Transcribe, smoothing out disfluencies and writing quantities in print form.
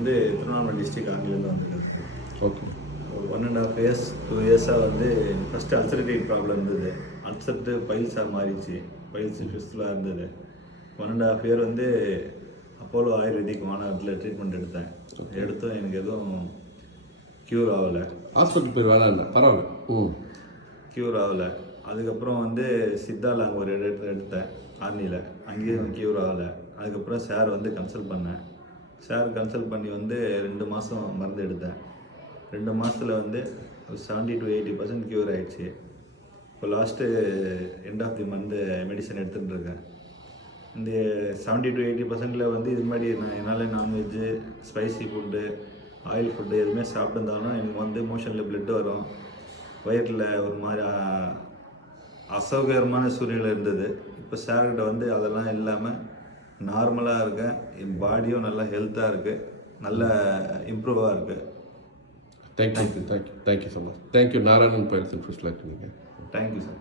வந்து திருவண்ணாமலை டிஸ்ட்ரிக்ட் ஆங்கிலேருந்து வந்துருக்கேன். Okay. 1.5 years 2 இயர்ஸாக வந்து ஃபஸ்ட்டு அல்சரேட்டிவ் ப்ராப்ளம் இருந்தது. அல்சர்ட்டு பைல்ஸாக மாறிடுச்சு. பைல்ஸ் ஃபிஸ்ட்லாம் இருந்தது. 1.5 இயர் வந்து அப்போலோ ஆயுர்வேதிக் மாநகரத்தில் ட்ரீட்மெண்ட் எடுத்தேன். எடுத்தும் எனக்கு எதுவும் க்யூர் ஆகலை. ஹாஸ்பிட்டல் போய் வேலை இல்லை, பரவாயில்ல. க்யூர் ஆகலை. அதுக்கப்புறம் வந்து சித்தாவில் அங்கே ஒரு எடுத்தேன் ஆர்மியில், அங்கேயும் க்யூர் ஆகலை. அதுக்கப்புறம் சார் வந்து கன்சல்ட் பண்ணேன். சார் கன்சல்ட் பண்ணி வந்து 2 மாதம் மருந்து எடுத்தேன். 2 மாதத்தில் வந்து 70 to 80% க்யூர் ஆகிடுச்சு. இப்போ last end of the month medicine எடுத்துகிட்டு இருக்கேன். இந்த 70 to 80% வந்து இது மாதிரி என்னால் non veg, spicy food, oil food எதுவுமே சாப்பிட்டுருந்தாலும் எனக்கு வந்து மோஷனில் பிளட் வரும். வயிற்றில் ஒரு மாதிரி அசௌகரியமான சூழ்நிலை இருந்தது. இப்போ சார்கிட்ட வந்து அதெல்லாம் இல்லாமல் நார்மலாக இருக்கேன். என் பாடியும் நல்லா ஹெல்த்தாக இருக்குது, நல்ல இம்ப்ரூவாக இருக்குது. Thank you so much. Thank you Narayanan piles and fish like. Thank you sir.